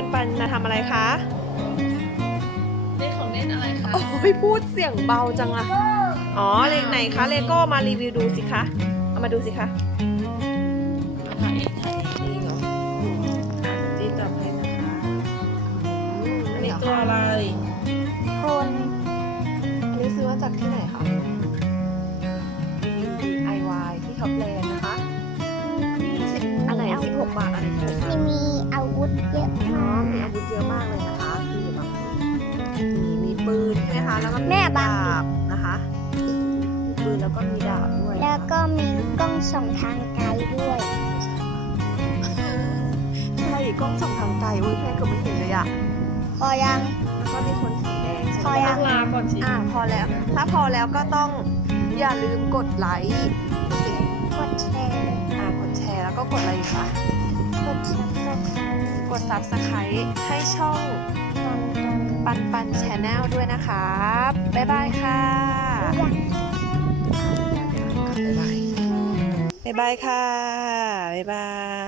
นมาทำอะไรคะเล่นของเล่นอะไรคะ โอ้ยพูดเสียงเบาจังอะอ๋อเลไหนคะเลโก้มารีวิวดูสิคะ เอามาดูสิคะถ่ายถ่ายนี่เหรออะจีจับให้นะคะอืมอันนี่นี้ตัวอะไรคนอันนี้ซื้อมาจากที่ไหนคะ นใช่ไหมคะแล้วก็มีแม่บังดาบนะคะมีปืนแล้วก็มีดาบด้วยแล้วก็มีกล้องส่องทางไกลด้วย ใช่กล้องส่องทางไกลอุ้ยแค่เกือบไม่เห็นเลยอะพอยัง แล้วก็มีคนสีแดงใช่พอไหมยัคะ ง ลาก่อนสิ อ่าพอแล้ว ถ้าพอแล้วก็ต้องอย่าลืมกดไลค์สิกดแชร์อ่ากดแชร์แล้วก็กดอะไรอีกคะกดซับสไครต์กด subscribe ให้ช่องตอนตอน ปันปันชแนลด้วยนะครับ บ๊ายบายค่ะ บ๊ายบายค่ะ บ๊ายบาย